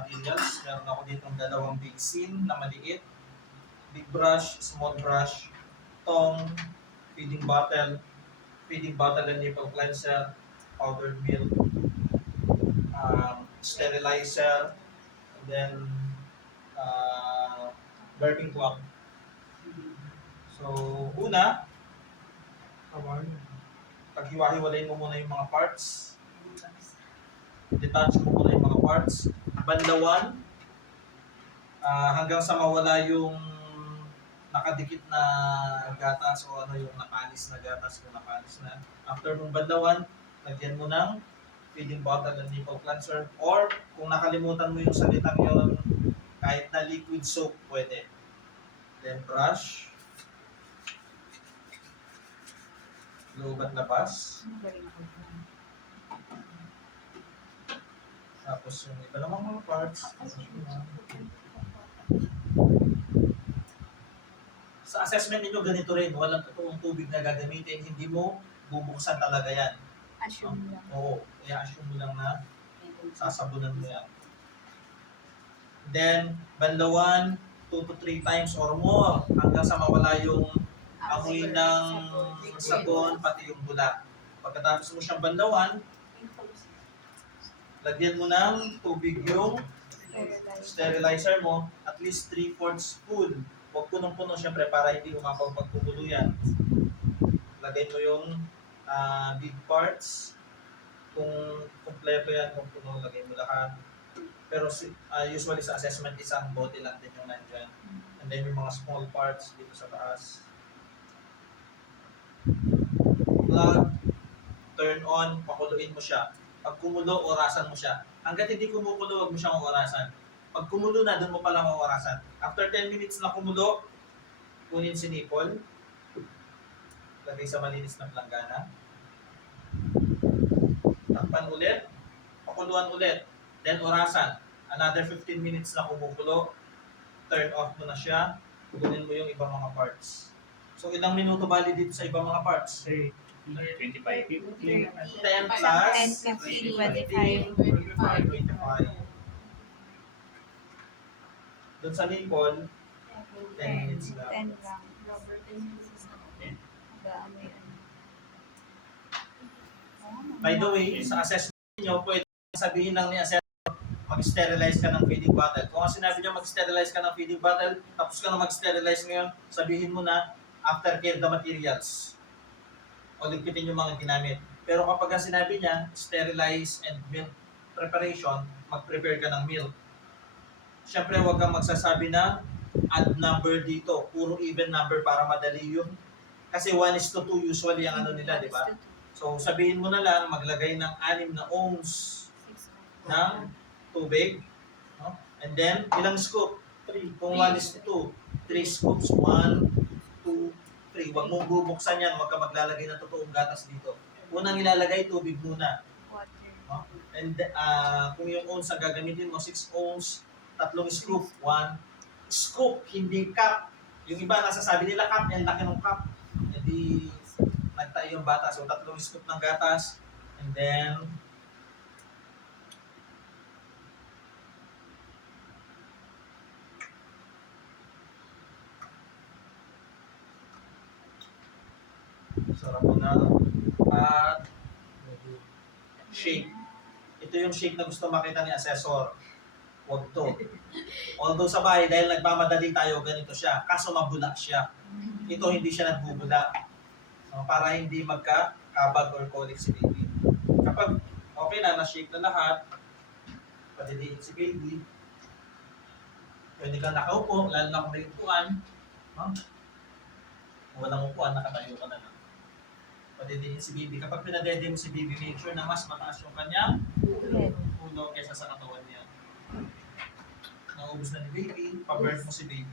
materials. Meron ako ditong dalawang big scene na maliit. Big brush, small brush, tong, feeding bottle and nipple cleanser, powdered milk, sterilizer, and then burping cloth. So, una, paghiwa-hiwalayin mo muna yung mga parts. Detach mo muna yung mga parts. Banlawan, hanggang sa mawala yung nakadikit na gatas o ano yung nakanis na gatas kung nakanis na. After mong banlawan, lagyan mo ng feeding bottle and nipple cleanser, or kung nakalimutan mo yung salitang yun, kahit na liquid soap pwede. Then brush, loob at labas. Tapos yung iba namang mga parts. Sa assessment ninyo, ganito rin, walang totoong tubig na gagamitin, hindi mo bubuksan talaga yan. Assume lang. Oo, kaya assume mo lang na sasabunan mo yan. Then, banlawan, 2 to 3 times or more hanggang sa mawala yung amoy ng sabon, pati yung bula. Pagkatapos mo siyang banlawan, lagyan mo ng tubig yung sterilizer mo, at least 3/4 full. Huwag punong-puno syempre para hindi umapaw pagkukulo yan. Lagay mo yung big parts. Kung kompleto yan, kung puno, lagay mo lahat. Pero usually sa assessment, isang bote lang din yung nandyan. And then yung mga small parts dito sa taas. Plug, turn on, pakuluin mo siya. Pag kumulo, orasan mo siya. Hanggat hindi kumukulo, huwag mo siyang orasan. Pag kumulo na, doon mo palang orasan. After 10 minutes na kumulo, kunin si nipple. Lagay sa malinis na planggana. Takpan ulit. Pakuluan ulit. Then orasan. Another 15 minutes na kumukulo. Turn off mo na siya. Kunin mo yung ibang mga parts. So ilang minuto bali dito sa ibang mga parts? 25. 10 plus 10, 15, 25. Doon sa nipple, 10 minutes lang. 10 lang. By the way, sa assessment niyo, pwede sabihin lang ni assessor, mag-sterilize ka ng feeding bottle. Kung ang sinabi niyo mag-sterilize ka ng feeding bottle, tapos ka na mag-sterilize ngayon, sabihin mo na aftercare the materials. O ligpitin yung mga ginamit. Pero kapag ang sinabi niya, sterilize and milk preparation, mag-prepare ka ng milk. Siyempre, huwag kang magsasabi na add number dito. Puro even number para madali yun. Kasi 1:2 usually ang ano nila, di ba? So, sabihin mo na lang, maglagay ng 6 na ohms ng tubig. No? And then, ilang scoop? 3. Kung 1:2, 3 scoops. 1, 2, 3. Huwag mong bubuksan yan. Huwag ka maglalagay ng totoong gatas dito. Unang ilalagay, tubig muna. No? And kung yung ohms ang gagamitin mo, 6 ohms, 3 scoop. 1 scoop, hindi cup. Yung iba, nasasabi nila cup, yan laki ng cup. Hindi nagtayo yung bata. So, 3 scoop ng gatas. And then, sarap mo na. At shake. Ito yung shake na gusto makita ni assessor. Huwag to. Although sa bahay, dahil nagmamadali tayo, ganito siya. Kaso mabula siya. Ito hindi siya nagbubula. Para hindi magka-kabag or colic si baby. Kapag okay na, na-shake na lahat, padidiin si baby, pwede kang nakaupo, lalo na kung may upuan. Kung walang upuan, nakatayo ka na lang. Padidiin si baby. Kapag pinadede mo si baby, make sure na mas mataas yung kanyang ulo kaysa sa katawan niya. Naubos na ni baby, pa-birth mo si baby.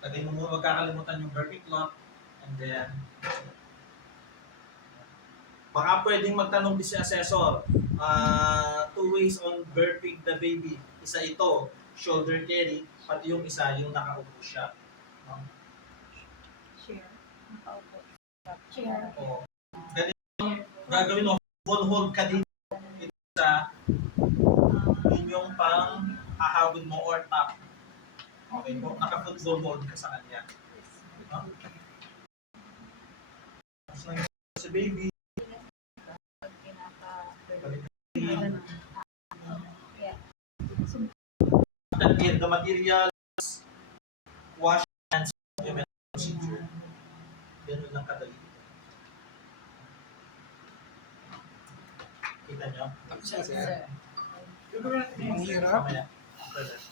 Lagay mo muna, huwag kakalimutan yung birthing cloth. And then, baka pwedeng magtanong din si assessor. 2 ways on birthing the baby. Isa ito, shoulder carry, pati yung isa, yung nakaupo siya. Share. Nakaupo. Share. O, ganito yung gagawin mo, full hold ka dito. Ito isa, yun yung pang hahawin mo or top. Okay po, naka-football mode ka sa kanya. No? Tapos na si baby, Pag pinaka- balik Ganun. Yeah. the materials, wash hands, implement procedure. Ganun lang kadali. Kita nyo? Yes, sir. Ang hirap. Mamaya. After that.